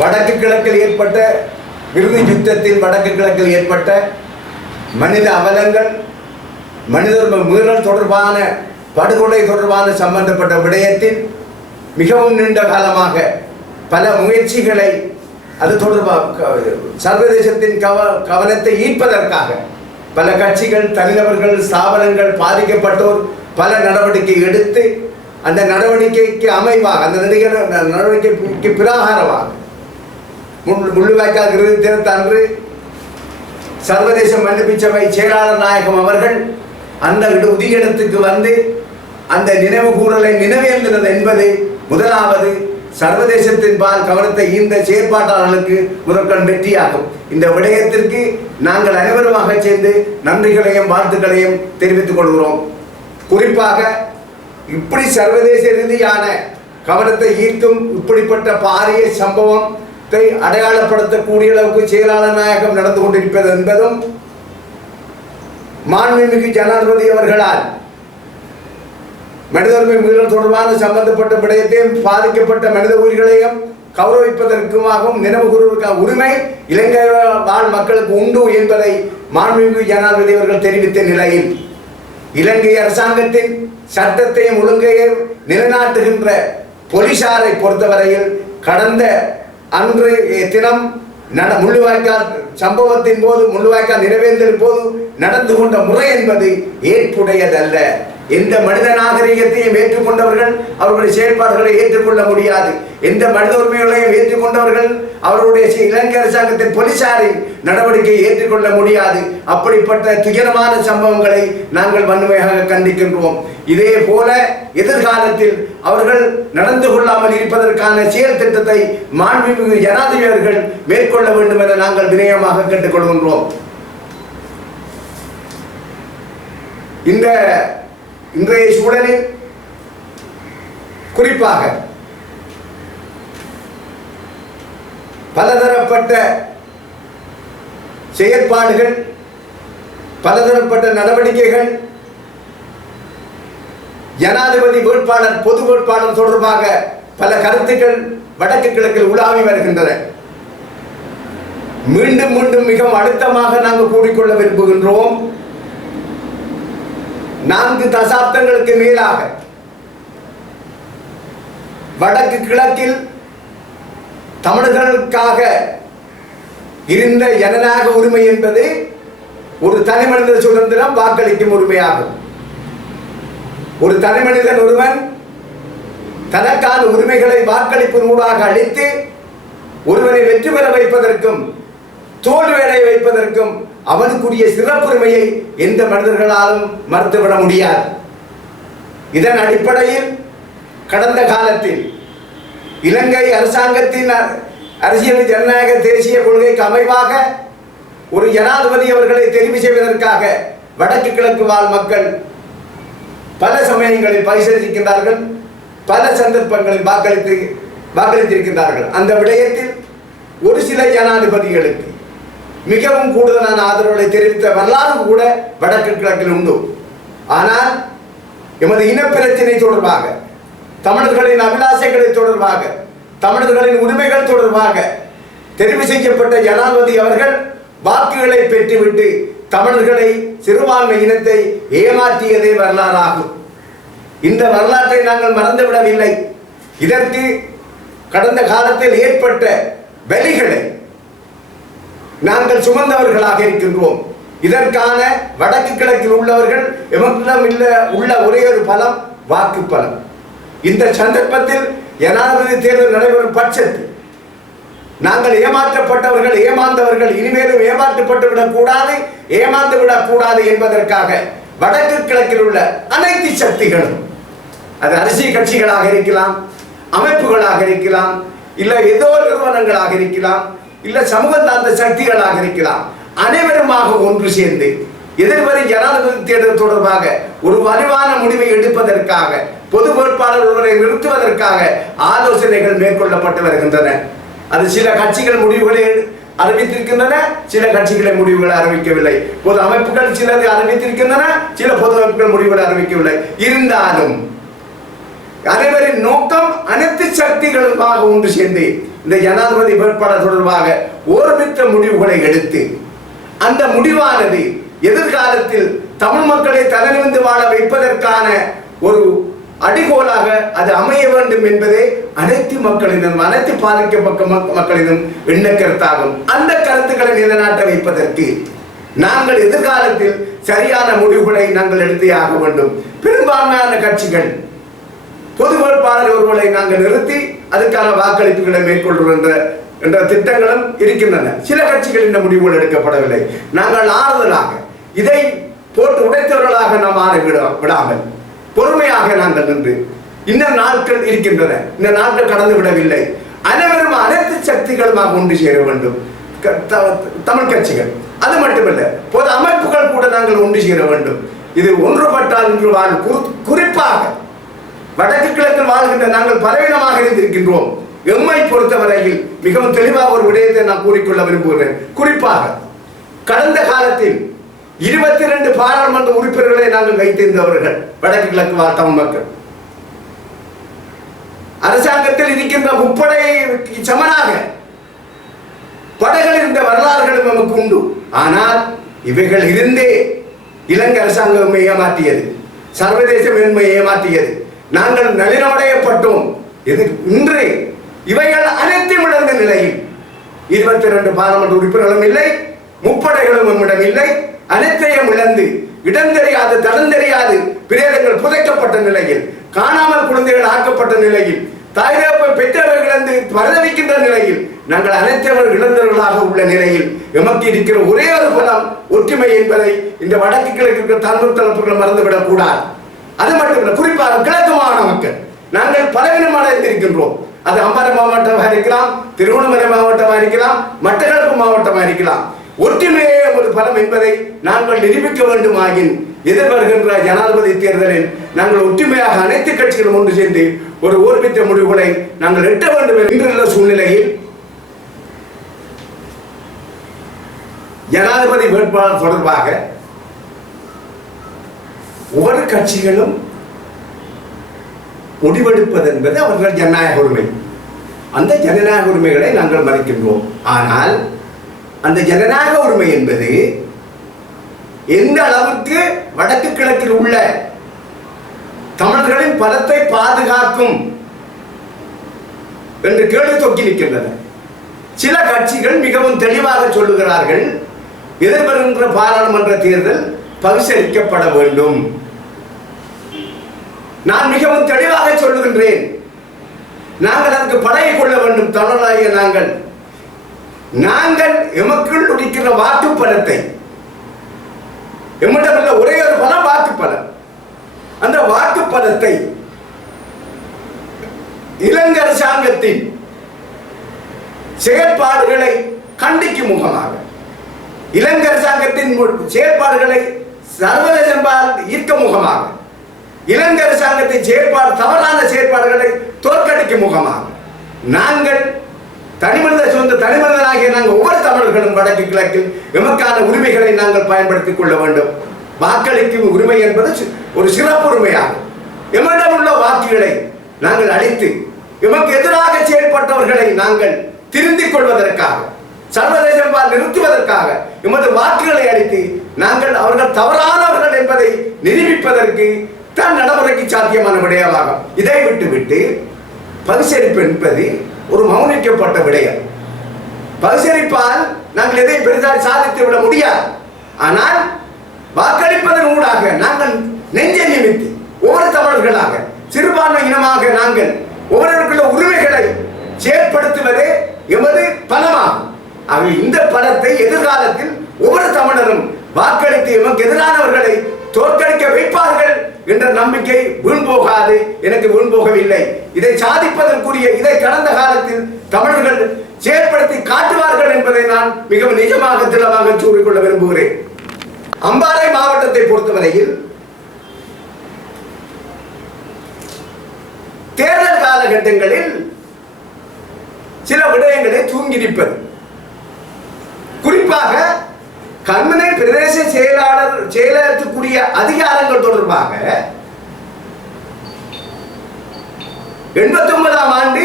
வடக்கு கிழக்கில் ஏற்பட்ட விருது யுத்தத்தில் வடக்கு கிழக்கில் ஏற்பட்ட மனித அவலங்கள், மனித மீறல் தொடர்பான படுகொலை தொடர்பான சம்பந்தப்பட்ட விடயத்தில் மிகவும் நீண்ட காலமாக பல முயற்சிகளை அது தொடர்பாக சர்வதேசத்தின் கவனத்தை ஈர்ப்பதற்காக பல கட்சிகள், தனிநபர்கள், ஸ்தாபனங்கள், பாதிக்கப்பட்டோர் பல நடவடிக்கை எடுத்து அந்த நடவடிக்கைக்கு அமைவாக, அந்த நடவடிக்கைக்கு பிரகாரமாக முள்ளிவாய்க்கால் இறுதி தினத்தன்று சர்வதேச மன்னிப்பு சபை செயலாளர் நாயகம் அவர்கள் அந்த உதியிடத்துக்கு வந்து அந்த நினைவு கூறலை நினைவேந்தது என்பது முதலாவது சர்வதேசத்தின் பால் கவனத்தை இந்த செயற்பாட்டாளர்களுக்கு முதற்கண் வெற்றியாகும். இந்த விடயத்திற்கு நாங்கள் அனைவருமாக சேர்ந்து நன்றிகளையும் வாழ்த்துக்களையும் தெரிவித்துக் கொள்கிறோம். குறிப்பாக இப்படி சர்வதேச ரீதியான கவனத்தை ஈர்க்கும் இப்படிப்பட்ட பாரிய சம்பவத்தை அடையாளப்படுத்தக்கூடிய அளவுக்கு செயலாளர் நாயகம் நடந்து கொண்டிருப்பது என்பதும் மாண்புமிகு ஜனாதிபதி அவர்களால் மனித உரிமை மீறல் தொடர்பான சம்பந்தப்பட்ட விடயத்தையும் பாதிக்கப்பட்ட மனித உயிர்களையும் கௌரவிப்பதற்குமாகவும் நினைவு கூறுவதற்கான உரிமை இலங்கை வாழ் மக்களுக்கு உண்டு என்பதை மாண்புமிகு ஜனாதிபதி அவர்கள் தெரிவித்த நிலையில் இலங்கை அரசாங்கத்தின் சட்டத்தையும் ஒழுங்கையும் நிலைநாட்டுகின்ற போலீசாரை பொறுத்தவரையில் கடந்த அன்று தினம் முள்ளிவாய்க்கால் சம்பவத்தின் போது, முள்ளிவாய்க்கால் நிறைவேந்தலின் போது நடந்து கொண்ட முறை என்பது ஏற்புடையதல்ல. எந்த மனித நாகரிகத்தையும் ஏற்றுக்கொண்டவர்கள் அவர்களுடைய செயல்பாடுகளை ஏற்றுக்கொள்ள முடியாது. எந்த மனித உரிமைகளையும் ஏற்றுக்கொண்டவர்கள் அவர்களுடைய இலங்கை அரசாங்கத்தின் போலீசாரின் நடவடிக்கையை ஏற்றுக்கொள்ள முடியாது. அப்படிப்பட்ட துயரமான சம்பவங்களை நாங்கள் வன்மையாக கண்டிக்கின்றோம். இதே போல எதிர்காலத்தில் அவர்கள் நடந்து கொள்ளாமல் இருப்பதற்கான செயல் திட்டத்தை மாண்புமிகு ஜனாதிபதி அவர்கள் மேற்கொள்ள வேண்டும் என நாங்கள் வினயமாக கேட்டுக்கொள்கின்றோம். இன்றைய சூழலில் குறிப்பாக பலதரப்பட்ட செயற்பாடுகள், பலதரப்பட்ட நடவடிக்கைகள், ஜனாதிபதி வேட்பாளர், பொது வேட்பாளர் தொடர்பாக பல கருத்துக்கள் வடக்கு கிழக்கில் உலாவி வருகின்றன. மீண்டும் மீண்டும் மிகவும் அழுத்தமாக நாங்கள் கூறிக்கொள்ள விரும்புகின்றோம். 4 தசாப்தங்களுக்கு மேலாக வடக்கு கிழக்கில் தமிழர்களுக்காக இருந்த ஜனநாயக உரிமை என்பது ஒரு தனி மனித சுதந்திரம், வாக்களிக்கும் உரிமையாகும். ஒரு தனி மனிதன் ஒருவன் தனக்கான உரிமைகளை வாக்களிப்பினூடாக அளித்து ஒருவனை வெற்றி பெற வைப்பதற்கும் தோல்வியடைய வைப்பதற்கும் அவனுக்குரிய சிறப்புரிமையை எந்த மனிதர்களாலும் மறுத்துவிட முடியாது. இதன் அடிப்படையில் கடந்த காலத்தில் இலங்கை அரசாங்கத்தின் அரசியல் ஜனநாயக தேசிய கொள்கைக்கு அமைவாக ஒரு ஜனாதிபதி அவர்களை தெரிவு செய்வதற்காக வடக்கு கிழக்கு வாழ் மக்கள் பல சமயங்களில் பரிசீலிக்கின்றார்கள், பல சந்தர்ப்பங்களில் வாக்களித்திருக்கின்றார்கள். அந்த விடயத்தில் ஒரு சில ஜனாதிபதிகளுக்கு மிகவும் கூடுதலான ஆதரவுகளை தெரிவித்த வரலாறு கூட வடக்கு கிழக்கில் உண்டு. ஆனால் எமது இனப்பிரச்சினை தொடர்பாக, தமிழர்களின் அபிலாசைகளை தொடர்பாக, தமிழர்களின் உரிமைகள் தொடர்பாக தெரிவு செய்யப்பட்ட ஜனாதிபதி அவர்கள் வாக்குகளை பெற்றுவிட்டு தமிழர்களை, சிறுபான்மை இனத்தை ஏமாற்றியதே வரலாறாகும். இந்த வரலாற்றை நாங்கள் மறந்துவிடவில்லை. இதற்கு கடந்த காலத்தில் ஏற்பட்ட வலிகளை நாங்கள் சுமந்தவர்களாக இருக்கின்றோம். இதற்கான வடக்கு கிழக்கில் உள்ளவர்கள் எமக்கிடம் உள்ள ஒரே ஒரு பலம் வாக்கு பலம். இந்த சந்தர்ப்பத்தில் ஜனாதிபதி தேர்தல் நடைபெறும் பட்சத்தில் நாங்கள் ஏமாற்றப்பட்டவர்கள், ஏமாந்தவர்கள் இனிமேலும் ஏமாற்றப்பட்டுவிடக் கூடாது, ஏமாந்து விடக்கூடாது என்பதற்காக வடக்கு கிழக்கில் உள்ள அனைத்து சக்திகளும், அது அரசியல் கட்சிகளாக இருக்கலாம், அமைப்புகளாக இருக்கலாம், இல்லை ஏதோ நிறுவனங்களாக இருக்கலாம், இல்லை சமூக சார்ந்த சக்திகளாக இருக்கலாம், அனைவருமாக ஒன்று சேர்ந்து எதிர்வரை ஜனாதிபதி தேர்தல் தொடர்பாக ஒரு வலுவான முடிவை எடுப்பதற்காக, பொது வேட்பாளர் ஒருவரை நிறுத்துவதற்காக ஆலோசனைகள் மேற்கொள்ளப்பட்டு வருகின்றன. அது சில கட்சிகள் முடிவுகளை அறிவித்திருக்கின்றன, சில கட்சிகளை முடிவுகளை அறிவிக்கவில்லை. பொது அமைப்புகள் சிலது அறிவித்திருக்கின்றன, சில பொது அமைப்புகள் முடிவுகளை அறிவிக்கவில்லை. இருந்தாலும் அனைவரின் நோக்கம் அனைத்து சக்திகளுமாக ஒன்று சேர்ந்து இந்த ஜனாதிபதி வேட்பாளர் தொடர்பாக ஒருமித்த முடிவுகளை எடுத்து அந்த முடிவானது எதிர்காலத்தில் தமிழ் மக்களை தலைநிமிர்ந்து வாழ வைப்பதற்கான ஒரு அடிகோலாக அது அமைய வேண்டும் என்பதே அனைத்து மக்களிடம், அனைத்து பாதிக்கப்பட்ட மக்களிடம் எண்ண கருத்தாகும். அந்த கருத்துக்களை நிலைநாட்ட வைப்பதற்கு நாங்கள் எதிர்காலத்தில் சரியான முடிவுகளை நாங்கள் எடுத்தே ஆக வேண்டும். பெரும்பான்மையான கட்சிகள் பொது வேட்பாளர் ஒருவரை நாங்கள் நிறுத்தி அதுக்கான வாக்களிப்புகளை மேற்கொள்வோம் என்ற திட்டங்களும் இருக்கின்றன. சில கட்சிகள் இந்த முடிவுகள் எடுக்கப்படவில்லை. நாங்கள் ஆறுதலாக இதை போட்டு உடைத்தவர்களாக நாம் ஆற விடாமல் பொறுமையாக நாங்கள் நின்று இன்னும் நாட்கள் இருக்கின்றன. இந்த நாட்கள் கடந்து விடவில்லை. அனைவரும் அனைத்து சக்திகளுமாக ஒன்று சேர வேண்டும். தமிழ் கட்சிகள் அது மட்டுமல்ல, பொது அமைப்புகள் கூட நாங்கள் ஒன்று சேர வேண்டும். இது ஒன்றுபட்டால் என்று குறிப்பாக வடக்கு கிழக்கில் வாழ்கின்ற நாங்கள் பலவீனமாக இருந்திருக்கின்றோம். எம்மை பொறுத்தவரையில் மிகவும் தெளிவாக ஒரு விடயத்தை நான் கூறிக்கொள்ள விரும்புகிறேன். குறிப்பாக கடந்த காலத்தில் 22 பாராளுமன்ற உறுப்பினர்களை நாங்கள் வைத்திருந்தவர்கள் வடக்கு கிழக்கு வாழ் தமிழ் மக்கள். அரசாங்கத்தில் இருக்கின்ற முப்படை சமனாக படைகள் இருந்த வரலாறுகளும் நமக்கு உண்டு. ஆனால் இவைகள் இருந்தே இலங்கை அரசாங்கம் ஏமாற்றியது, சர்வதேச மேன்மை ஏமாற்றியது. நாங்கள் நளினமடையப்பட்டோம். இன்று இவைகள் அனைத்தும் இழந்த நிலையில் 22 பாராளுமன்ற உறுப்பினர்களும் இல்லை, முப்படைகளும் நம்மிடம் இல்லை. அனைத்தையும் இழந்து இடம் தெரியாது, தடம் தெரியாது பிரேதங்கள் புதைக்கப்பட்ட நிலையில், காணாமல் குழந்தைகள் ஆக்கப்பட்ட நிலையில், தாய்தகப்பை பெற்றவர்கள் இழந்து பரிதவிக்கின்ற நிலையில், நாங்கள் அனைத்தவர்கள் இழந்தவர்களாக உள்ள நிலையில் எமக்கு இருக்கிற ஒரே ஒரு பலம் ஒற்றுமை என்பதை இந்த வடக்கு கிழக்கு தமிழ் தரப்புகள் மறந்துவிடக் கூடாது. அது மட்டுமல்ல, குறிப்பாக கிழக்கு மாகாண மக்கள் நாங்கள் பலவீனமடைந்திருக்கின்றோம். அது அம்பாறை மாவட்டமாக இருக்கலாம், திருவண்ணாமலை மாவட்டமாக இருக்கலாம், மட்டக்களப்பு மாவட்டமாக இருக்கலாம். ஒற்றுமையே ஒரு பலம் என்பதை நாங்கள் நிரூபிக்க வேண்டுமாயின் எதிர்வருகின்ற ஜனாதிபதி தேர்தலில் நாங்கள் ஒற்றுமையாக அனைத்து கட்சிகளும் ஒன்று சேர்ந்து ஒரு ஒருமித்த முடிவுகளை நாங்கள் எட்ட வேண்டும் என்கின்ற சூழ்நிலையில் ஜனாதிபதி வேட்பாளர் தொடர்பாக ஒவ்வொரு கட்சிகளும் முடிவெடுப்பது என்பது அவர்கள் ஜனநாயக உரிமை. அந்த ஜனநாயக உரிமைகளை நாங்கள் மதிக்கின்றோம். ஆனால் அந்த ஜனநாயக உரிமை என்பது எந்த அளவுக்கு வடக்கு கிழக்கில் உள்ள தமிழர்களின் பலத்தை பாதுகாக்கும் என்று கேள்வி தொக்கி நிற்கின்றன. சில கட்சிகள் மிகவும் தெளிவாக சொல்லுகிறார்கள், எதிர்வருகின்ற பாராளுமன்ற தேர்தல் பரிசீலிக்கப்பட வேண்டும். நான் மிகவும் தெளிவாக சொல்லுகின்றேன், நாங்கள் அதுக்கு படையை கொள்ள வேண்டும். தமிழராகிய நாங்கள் எமக்குள் இருக்கிற வாக்குப்பலத்தை, எம்மிடமுள்ள ஒரே ஒரு பலம் வாக்குப்பலம், அந்த வாக்குப்பலத்தை இலங்கை அரசாங்கத்தின் செயற்பாடுகளை கண்டிக்கும் முகமாக, இலங்கை அரசாங்கத்தின் செயற்பாடுகளை சர்வதேசத்தால் ஈர்க்க முகமாக, இலங்கை அரசாங்கத்தின் செயற்பாடு தவறான செயற்பாடுகளை தோற்கடிக்கும் முகமாக நாங்கள் தனிமனிதனாகிய நாங்கள் ஒவ்வொரு தமிழர்களும் வடக்கு கிழக்கில் எமக்கான உரிமைகளை நாங்கள் பயன்படுத்திக் கொள்ள வேண்டும். வாக்களிக்கும் உரிமை என்பது ஒரு சிறப்பு உரிமையாகும். எம்மிடம் உள்ள வாக்குகளை நாங்கள் அளித்து எமக்கு எதிராக செயல்பட்டவர்களை நாங்கள் திருந்திக் கொள்வதற்காக, சர்வதேசத்தால் நிறுத்துவதற்காக எமது வாக்குகளை அளித்து நாங்கள் அவர்கள் தவறானவர்கள் என்பதை நிரூபிப்பதற்கு தான் நடைமுறைக்கு சாத்தியமான விடயமாகும். இதை விட்டுவிட்டு பரிசீலிப்பு என்பது ஒரு மௌனிக்கப்பட்ட விடயம். பரிசீலிப்பால் நாங்கள் எதை பெரிதாக சாதித்து விட முடியாது. ஆனால் வாக்களிப்பதன் ஊடாக நாங்கள் நெஞ்சை நிமித்தி ஒவ்வொரு தமிழர்களாக, சிறுபான்மை இனமாக நாங்கள் ஒவ்வொருவருக்குள்ள உரிமைகளை செயற்படுத்துவதே எமது பலமாகும். ஆகவே இந்த பலத்தை எதிர்காலத்தில் ஒவ்வொரு தமிழரும் வாக்களித்து எமக்கு எதிரானவர்களை தோற்கடிக்க வைப்பார்கள் என்ற நம்பிக்கை வீண் போகாது, எனக்கு வீண் போகவில்லை. இதை சாதிப்பதற்குரிய இதை கடந்த காலத்தில் தமிழர்கள் செயற்படுத்தி காட்டுவார்கள் என்பதை நான் மிகவும் நிஜமாக திடமாக கூறிக்கொள்ள விரும்புகிறேன். அம்பாறை மாவட்டத்தை பொறுத்தவரையில் தேர்தல் காலகட்டங்களில் சில விடயங்களை தூங்கியிருப்பது, குறிப்பாக கண்மனை பிரதேச செயலாளருக்குரிய அதிகாரங்கள் தொடர்பாக 89ஆம் ஆண்டு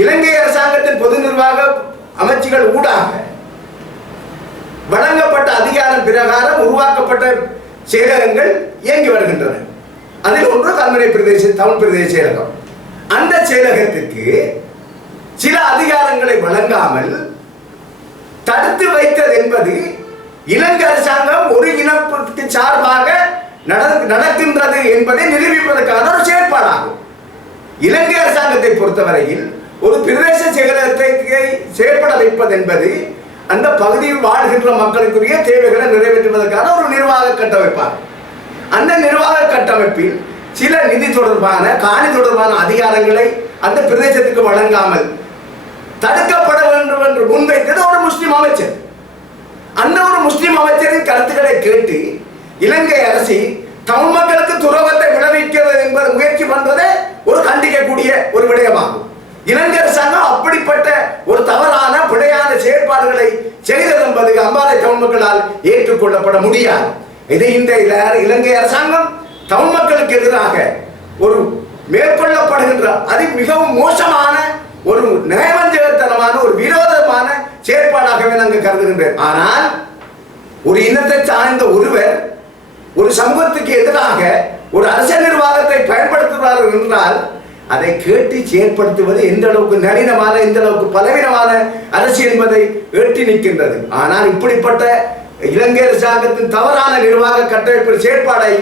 இலங்கை அரசாங்கத்தின் பொது நிர்வாக அமைச்சுகள் ஊடாக வழங்கப்பட்ட அதிகாரம் பிரகாரம் உருவாக்கப்பட்ட செயலகங்கள் இயங்கி வருகின்றன. அதில் ஒன்று கல்முனை பிரதேச தமிழ் பிரதேச செயலகம். அந்த செயலகத்திற்கு சில அதிகாரங்களை வழங்காமல் தடுத்து வைத்தது என்பது இலங்கை அரசாங்கம் ஒரு இனத்திற்கு சார்பாக நடக்கின்றது என்பதை நிரூபிப்பதற்கான ஒரு செயற்பாடாகும். இலங்கை அரசாங்கத்தை பொறுத்தவரையில் ஒரு பிரதேச செயலகத்தை செயற்பட வைப்பது என்பது அந்த பகுதியில் வாழ்கின்ற மக்களுக்குரிய தேவைகளை நிறைவேற்றுவதற்கான ஒரு நிர்வாக கட்டமைப்பாகும். அந்த நிர்வாக கட்டமைப்பில் சில நிதி தொடர்பான காணி தொடர்பான அதிகாரங்களை அந்த பிரதேசத்துக்கு வழங்காமல் தடுக்கப்பட வேண்டும் என்று முன்வைத்தது ஒரு முஸ்லிம் அமைச்சர். அந்த ஒரு முஸ்லிம் அமைச்சரின் கருத்துக்களை கேட்டு இலங்கை அரசு தமிழ் மக்களுக்கு துரோகத்தை விளைவிக்கிறது என்பது முயற்சி பண்றதே ஒரு கண்டிக்கக்கூடிய ஒரு விடயமாகும். இலங்கை அரசாங்கம் அப்படிப்பட்ட ஒரு தவறான பிழையான செயற்பாடுகளை செய்தது என்பது அம்பாறை தமிழ் மக்களால் ஏற்றுக்கொள்ளப்பட முடியாது. இதை இந்த இலங்கை அரசாங்கம் தமிழ் மக்களுக்கு எதிராக ஒரு மேற்கொள்ளப்படுகின்ற அது மிகவும் மோசமான ஒரு நயவஞ்சகத்தனமான ஒரு விரோதமான செயற்பாடாகவே நாங்கள் கருதுகின்றோம். ஆனால் ஒரு இனத்தை சார்ந்த ஒருவர் ஒரு சமூகத்துக்கு எதிராக ஒரு அரசியல் நிர்வாகத்தை பயன்படுத்துகிறார்கள் என்றால் அதை கேட்டு செயற்படுத்துவது எந்த அளவுக்கு நளினமான எந்த அளவுக்கு பலவீனமான அரசு என்பதை எட்டி நிற்கின்றது. ஆனால் இப்படிப்பட்ட இலங்கை அரசாங்கத்தின் தவறான நிர்வாக கட்டமைப்பு செயற்பாடை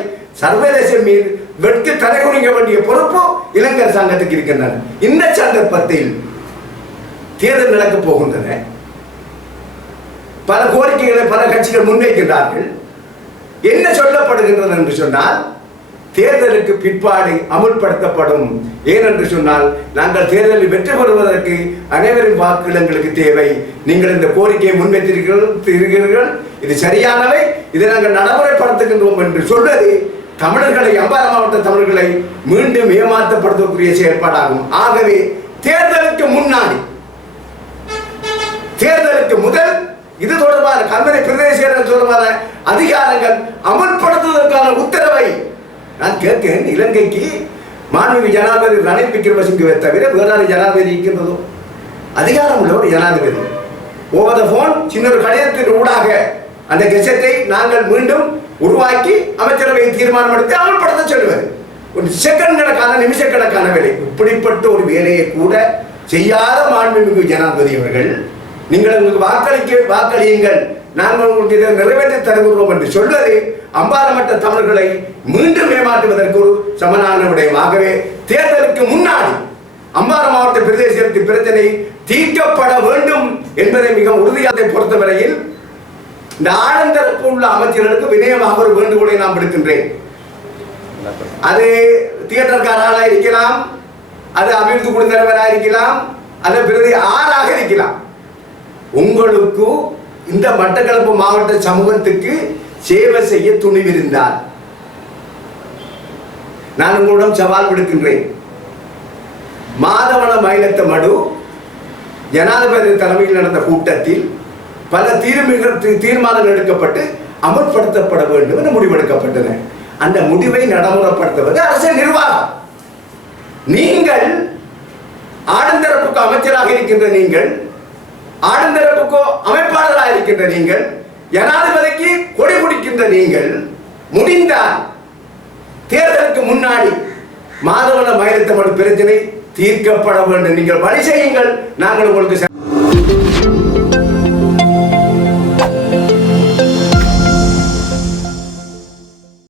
சர்வதேசம் மீது வெட்க தலைகுனிக்க வேண்டிய பொறுப்பு இலங்கை அரசாங்கத்துக்கு இருக்கின்றன. இந்த சந்தர்ப்பத்தில் தேர்தல் நடக்கப் போகின்றன. பல கோரிக்கைகளை பல கட்சிகள் முன்வைக்கின்றார்கள். என்ன சொல்லப்படுகின்றது என்று சொன்னால் தேர்தலுக்கு பிற்பாடு அமுல்படுத்தப்படும். ஏனென்று சொன்னால் நாங்கள் தேர்தலில் வெற்றி பெறுவதற்கு அனைவரின் வாக்குகள் எங்களுக்கு தேவை. நீங்கள் இந்த கோரிக்கையை முன்வைத்திருக்கிறீர்கள், இது சரியானவை, இதை நாங்கள் நடைமுறைப்படுத்துகின்றோம் என்று சொல்வது தமிழர்களை அம்பாறை மாவட்ட தமிழர்களை மீண்டும் ஏமாற்றப்படுத்தக்கூடிய செயற்பாடாகும். ஆகவே தேர்தலுக்கு முன்னாடி தேர்தலுக்கு முதல் இது தொடர்பான கல்முனை பிரதேச தொடர்பான அதிகாரங்கள் அமல்படுத்துவதற்கான உத்தரவை நான் கேட்கிறேன். இலங்கைக்கு மாண்புமிகு ஜனாதிபதி ரணில் விக்ரமசிங்கவை தவிர வேறான ஜனாதிபதி இருக்கின்றதோ? அதிகாரம் உள்ள ஒரு ஜனாதிபதி ஓவர் த போன் சின்ன ஒரு கடிதத்தின் ஊடாக அந்த கெசட்டை நாங்கள் மீண்டும் உருவாக்கி அமைச்சரவை தீர்மானம் எடுத்து அமல்படுத்த சொல்லுவது ஒரு செகண்ட் கணக்கான நிமிஷ கணக்கான வேலை. இப்படிப்பட்ட ஒரு வேலையை கூட செய்யாத மாண்புமிகு ஜனாதிபதி அவர்கள் நீங்கள் உங்களுக்கு வாக்களியுங்கள், நாங்கள் உங்களுக்கு இதை நிறைவேற்றி தருகிறோம் என்று சொல்வது அம்பாறை மட்ட தமிழர்களை மீண்டும் ஏமாற்றுவதற்கு ஒரு சமனான விடயமாகவே தேர்தலுக்கு முன்னாடி அம்பாறை மாவட்ட பிரதேசத்தின் பிரச்சனை தீர்க்கப்பட வேண்டும் என்பதை மிக உறுதியாக பொறுத்தவரையில் இந்த ஆனந்தரப்பு உள்ள அமைச்சர்களுக்கு வினயமாக ஒரு வேண்டுகோளை நான் விடுக்கின்றேன். அது தியேட்டர்காரராக இருக்கலாம், அது அபிவிருத்தி குழு தலைவராக இருக்கலாம், அது பிரதி ஆறாக இருக்கலாம். உங்களுக்கு இந்த மட்டக்களப்பு மாவட்ட சமூகத்துக்கு சேவை செய்ய துணிவிருந்தால் நான் உங்களிடம் சவால் விடுக்கின்றேன். மாதவன மயிலத்த மடு ஜனாதிபதி தலைமையில் நடந்த கூட்டத்தில் பல தீர்மானங்கள் எடுக்கப்பட்டு அமல்படுத்தப்பட வேண்டும் என முடிவெடுக்கப்பட்டன. அந்த முடிவை நடைமுறைப்படுத்துவது அரசியல் நிர்வாகம். நீங்கள் ஆடந்தரப்புக்கு அமைச்சராக இருக்கின்ற நீங்கள், ஆடந்தரப்புக்கோ அமைப்பாளராக இருக்கின்ற நீங்கள், ஜனாதிபதிக்கு கொடி பிடிக்கின்ற நீங்கள் முடிந்தால் தேர்தலுக்கு முன்னாடி மாதவன மயிலத்த மடு பிரச்சனை தீர்க்கப்பட வேண்டும். நீங்கள் வழி செய்யுங்கள், நாங்கள் உங்களுக்கு